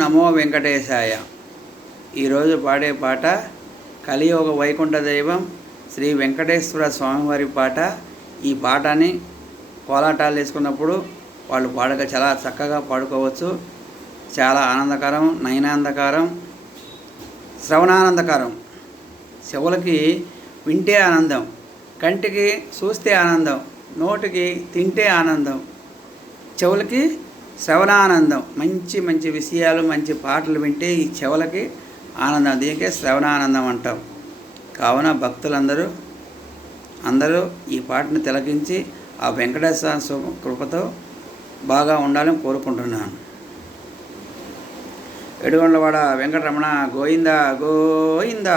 నమో వెంకటేశాయ. ఈరోజు పాడే పాట కలియుగ వైకుంఠ దైవం శ్రీ వెంకటేశ్వర స్వామివారి పాట. ఈ పాటని కోలాటాలు వేసుకున్నప్పుడు వాళ్ళు పాడక చాలా చక్కగా పాడుకోవచ్చు. చాలా ఆనందకరం, నయనానందకరం, శ్రవణానందకరం. చెవులకి వింటే ఆనందం, కంటికి చూస్తే ఆనందం, నోటికి తింటే ఆనందం, చెవులకి శ్రవణానందం. మంచి మంచి విషయాలు, మంచి పాటలు వింటే ఈ చెవులకి ఆనందం. దీనికే శ్రవణానందం అంటాం. కావున భక్తులందరూ ఈ పాటను తిలకించి ఆ వెంకటేశ్వర కృపతో బాగా ఉండాలని కోరుకుంటున్నాను. ఏడుగొండలవాడ వెంకటరమణ గోవింద గోవింద.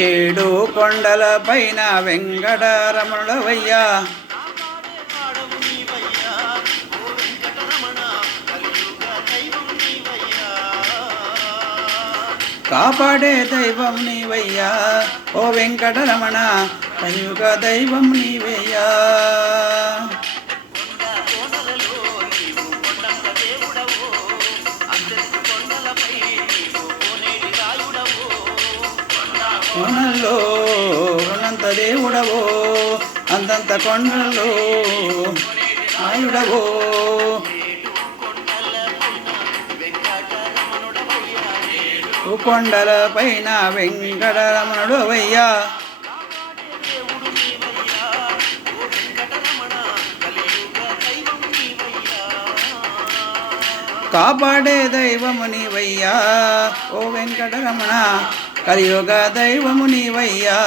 ఏడు కొండల పైన వెంకటరమణుడవయ్యా, కాపాడే దైవం నీవయ్యా ఓ వెంకటరమణ, కలియుగ దైవం నీవయ్యా. కొండల్లో ఉన్నంత దేవుడవో, అంతంత కొండల్లో ఆయుడవో. కొండల పైన వెంకటరమణుడవయ్యా, కాపాడే దైవము నీవయ్యా ఓ వెంకటరమణ, కలియుగ దైవము నీవయ్యా.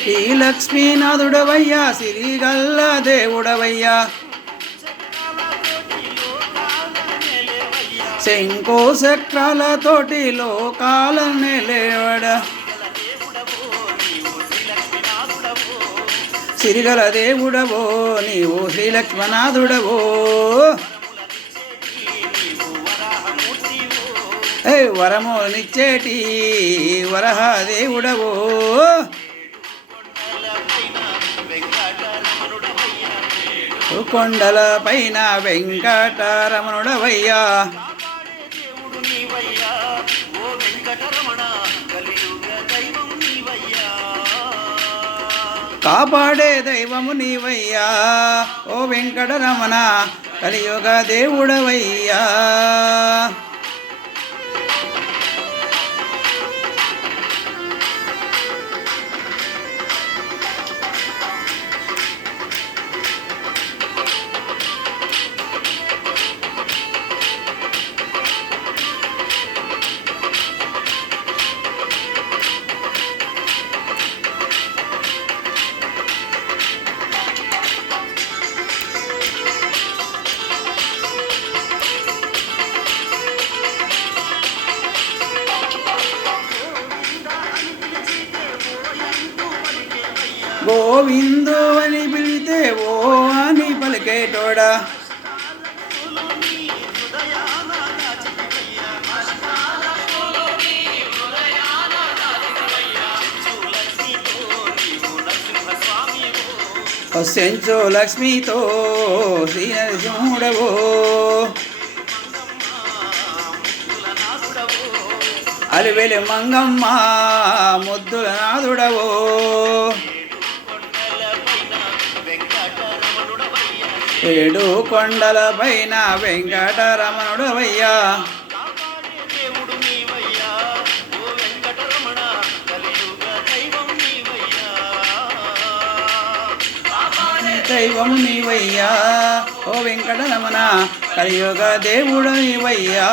శ్రీ లక్ష్మీనాథుడవయ్యా, సిరిగల్ల దేవుడవయ్యా, శంకు చక్రాలతోటి లోకాల నెలవడ, సిరిగల దేవుడవో నీవు శ్రీ లక్ష్మీనాథుడవో. వరమునిచ్చేటి వరహ దేవుడవో, కొండల పైన వెంకటరమణుడవయ్యా, కాపాడే దైవము నీవయ్యా ఓ వెంకటరమణ, కలియుగ దేవుడవయ్యా. గోవిందో అని పిలితే ఓ అని పలికేటోడా, సెంచో లక్ష్మితో శ్రీ నరసింహుడవో అలివెలి మంగమ్మ ముద్దుల నాదుడవో ఏడు కొండల పైన వెంకటరమణుడవయ్యా దైవం నీవయ్యా ఓ వెంకటరమణ కలియుగ దేవుడు నీవయ్యా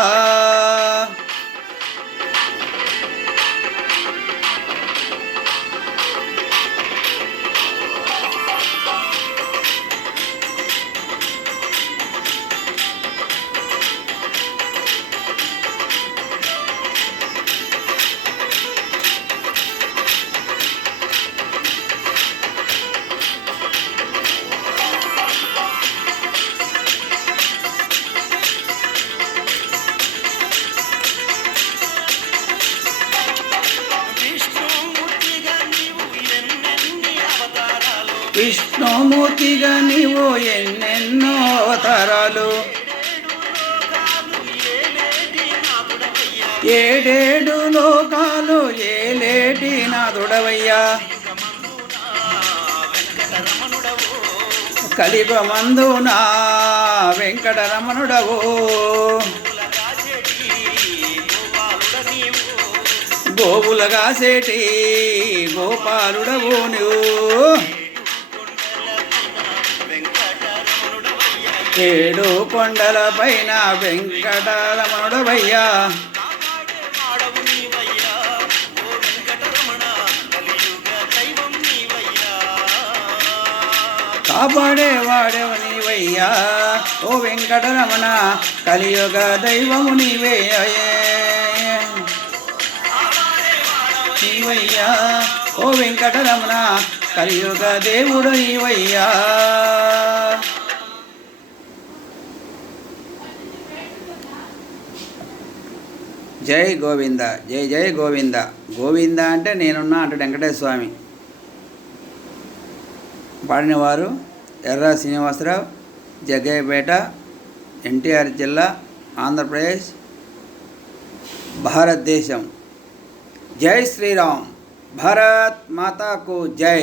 విష్ణుమూర్తిగా నీవు ఎన్నెన్నో అవతారాలు ఏడేడు లోకాలు ఏలేటి నాదుడవయ్యా కలియుగమందున వెంకటరమణుడవు గోవులగాసేటి గోపాలుడవు నువ్వు ఏడు కొండల పైన వెంకటరమణుడవయ్యా కాపాడేవాడెవ నీవయ్యా ఓ వెంకటరమణ కలియుగ దైవము నీవయ్యా ఓ వెంకటరమణ కలియుగ దేవుడు నీవయ్యా జై గోవింద జై జై గోవింద గోవింద అంటే నేనున్నా అంటే వెంకటేశ్వర స్వామి పాడినవారు ఎర్ర శ్రీనివాసరావు జగ్గయ్యపేట ఎన్టీఆర్ జిల్లా ఆంధ్రప్రదేశ్ భారతదేశం జై శ్రీరామ్ భారత్ మాతాకు జై